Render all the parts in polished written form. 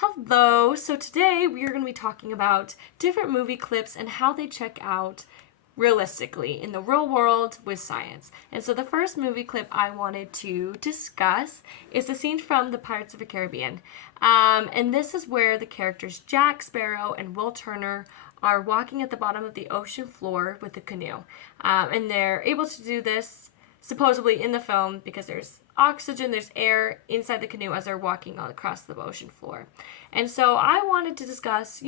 Hello! So today we are going to be talking about different movie clips and how they check out realistically in the real world with science. And so the first movie clip I wanted to discuss is the scene from the Pirates of the Caribbean. And this is where the characters Jack Sparrow and Will Turner are walking at the bottom of the ocean floor with the canoe. And they're able to do this supposedly in the film because there's oxygen, there's air inside the canoe as they're walking across the ocean floor. And so I wanted to discuss,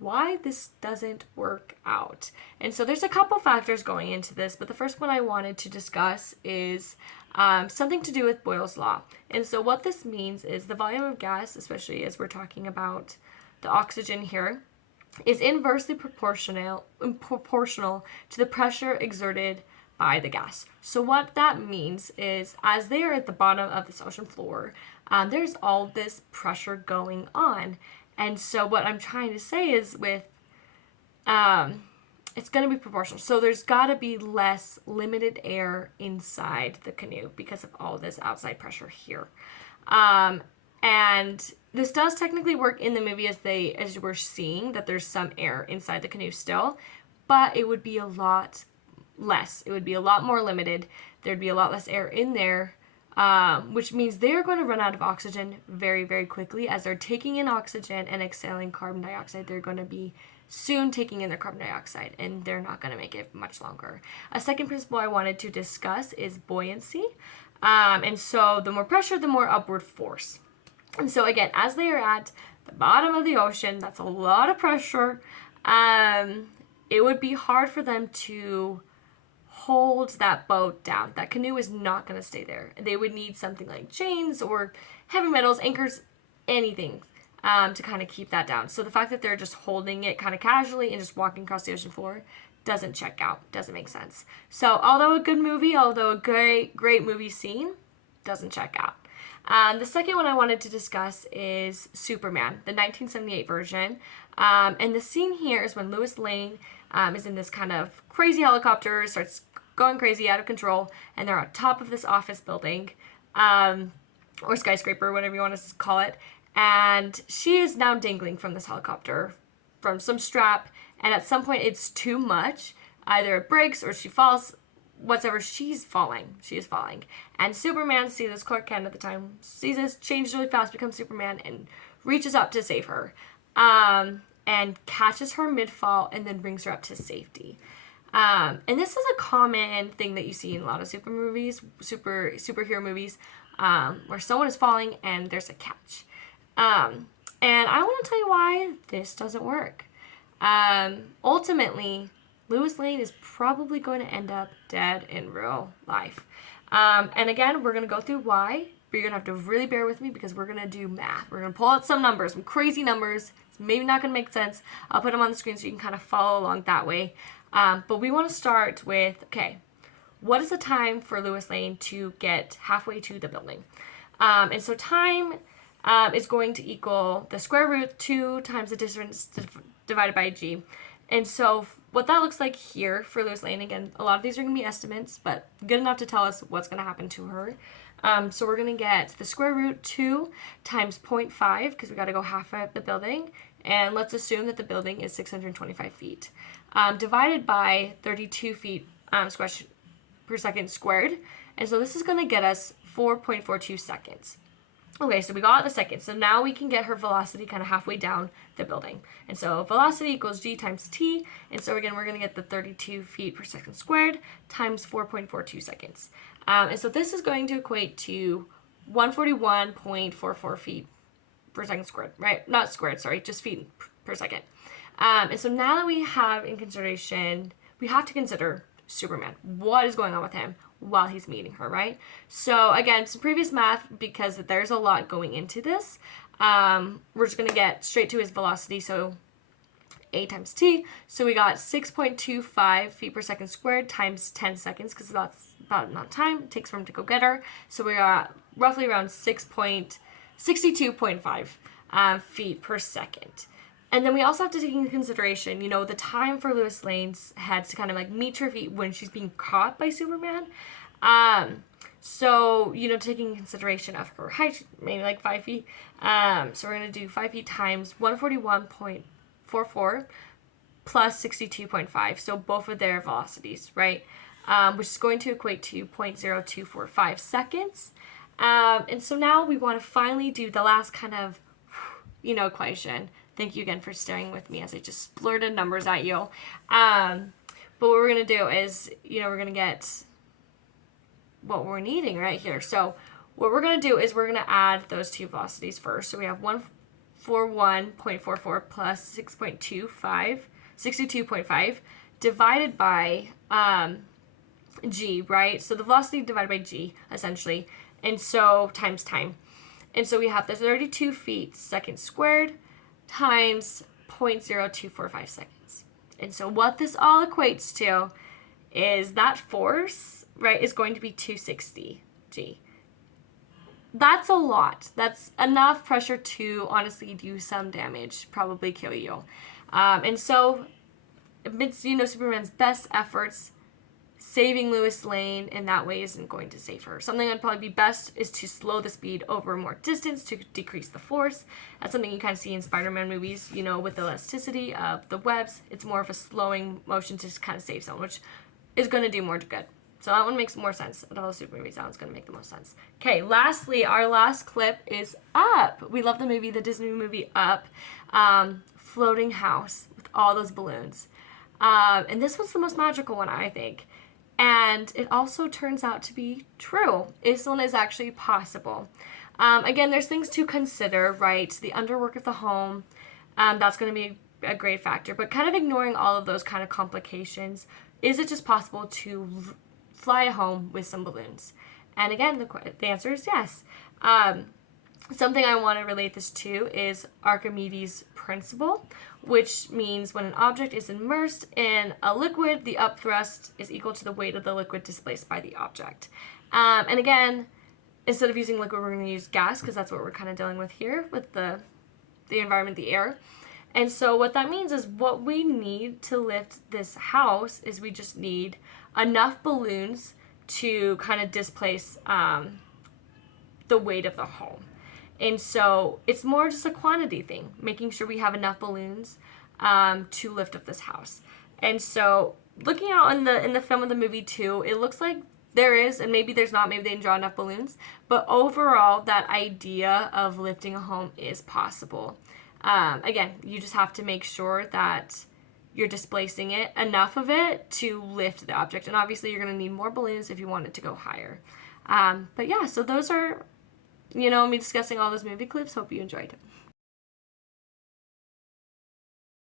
why this doesn't work out. And so there's a couple factors going into this, but the first one I wanted to discuss is something to do with Boyle's law. And so what this means is the volume of gas, especially as we're talking about the oxygen here, is inversely proportional to the pressure exerted by the gas. So what that means is as they are at the bottom of this ocean floor, there's all this pressure going on. And so what I'm trying to say is it's going to be proportional. So there's got to be less limited air inside the canoe because of all this outside pressure here. And this does technically work in the movie as we're seeing that there's some air inside the canoe still, but it would be a lot less. It would be a lot more limited. There'd be a lot less air in there, which means they're going to run out of oxygen very, very quickly. As they're taking in oxygen and exhaling carbon dioxide, they're going to be soon taking in their carbon dioxide, and they're not going to make it much longer. A second principle I wanted to discuss is buoyancy. And so the more pressure, the more upward force. And so again, as they are at the bottom of the ocean, that's a lot of pressure. It would be hard for them to hold that boat down. That canoe is not going to stay there. They would need something like chains or heavy metals, anchors, anything to kind of keep that down. So the fact that they're just holding it kind of casually and just walking across the ocean floor doesn't check out, doesn't make sense. So although a good movie, although a great movie scene, doesn't check out. The second one I wanted to discuss is Superman, the 1978 version. And the scene here is when Lois Lane is in this kind of crazy helicopter, starts going crazy, out of control, and they're on top of this office building, or skyscraper, whatever you want to call it, and she is now dangling from this helicopter from some strap, and at some point it's too much. Either it breaks or she falls, whatever, she is falling, and Superman sees this, Clark Kent at the time, sees this, changes really fast, becomes Superman, and reaches up to save her. And catches her mid-fall and then brings her up to safety. And this is a common thing that you see in a lot of superhero movies, where someone is falling and there's a catch. And I want to tell you why this doesn't work. Ultimately, Lois Lane is probably going to end up dead in real life. And again, we're going to go through why, but you're going to have to really bear with me because we're going to do math. We're going to pull out some numbers, some crazy numbers. It's maybe not going to make sense. I'll put them on the screen so you can kind of follow along that way. But we want to start with, okay, what is the time for Lois Lane to get halfway to the building? And so time is going to equal the square root 2 times the distance divided by g. And so what that looks like here for Lois Lane, again, a lot of these are going to be estimates, but good enough to tell us what's going to happen to her. So we're going to get the square root 2 times 0.5, because we got to go half of the building. And let's assume that the building is 625 feet. Divided by 32 feet per second squared. And so this is going to get us 4.42 seconds. Okay, so we got the seconds. So now we can get her velocity kind of halfway down the building. And so velocity equals g times t. And so again, we're going to get the 32 feet per second squared times 4.42 seconds. And so this is going to equate to 141.44 feet per second squared, right? Not squared, sorry, just feet per second. And so now that we have in consideration, we have to consider Superman. What is going on with him while he's meeting her, right? So again, some previous math, because there's a lot going into this. We're just going to get straight to his velocity, so a times t. So we got 6.25 feet per second squared times 10 seconds, because that's about the amount of time it takes for him to go get her. So we are roughly around 62.5 feet per second. And then we also have to take into consideration, the time for Lois Lane's head to kind of like meet her feet when she's being caught by Superman. So, taking consideration of her height, maybe like 5 feet. So we're going to do 5 feet times 141.44 plus 62.5. So both of their velocities, right? Which is going to equate to 0.0245 seconds. And so now we want to finally do the last kind of, equation. Thank you again for staring with me as I just blurted numbers at you. But what we're going to do is, we're going to get what we're needing right here. So what we're going to do is we're going to add those two velocities first. So we have 141.44 plus 62.5 divided by g, right? So the velocity divided by g, essentially. And so times time. And so we have the 32 feet second squared times 0.0245 seconds. And so what this all equates to is that force, right, is going to be 260 G. That's a lot. That's enough pressure to honestly do some damage, probably kill you. And so amidst, Superman's best efforts, saving Lois Lane in that way isn't going to save her. Something that'd probably be best is to slow the speed over more distance to decrease the force. That's something you kind of see in Spider-Man movies, with the elasticity of the webs. It's more of a slowing motion to kind of save someone, which is going to do more good. So that one makes more sense. Out of all the super movies, that one's going to make the most sense. Okay, lastly, our last clip is Up. We love the movie, the Disney movie Up. Floating house with all those balloons. And this was the most magical one, I think. And it also turns out to be true. This one is actually possible. Again, there's things to consider, right? The underwork of the home, that's going to be a great factor. But kind of ignoring all of those kind of complications, is it just possible to fly a home with some balloons? And again, the answer is yes. Something I want to relate this to is Archimedes' principle, which means when an object is immersed in a liquid, the upthrust is equal to the weight of the liquid displaced by the object. And again, instead of using liquid, we're going to use gas because that's what we're kind of dealing with here with the environment, the air. And so what that means is what we need to lift this house is we just need enough balloons to kind of displace the weight of the home. And so it's more just a quantity thing, making sure we have enough balloons to lift up this house. And so looking out in the film of the movie too, it looks like there is, and maybe there's not, maybe they didn't draw enough balloons, but overall that idea of lifting a home is possible. Again, you just have to make sure that you're displacing it, enough of it to lift the object. And obviously you're going to need more balloons if you want it to go higher. But yeah, so those are, me discussing all those movie clips. Hope you enjoyed it.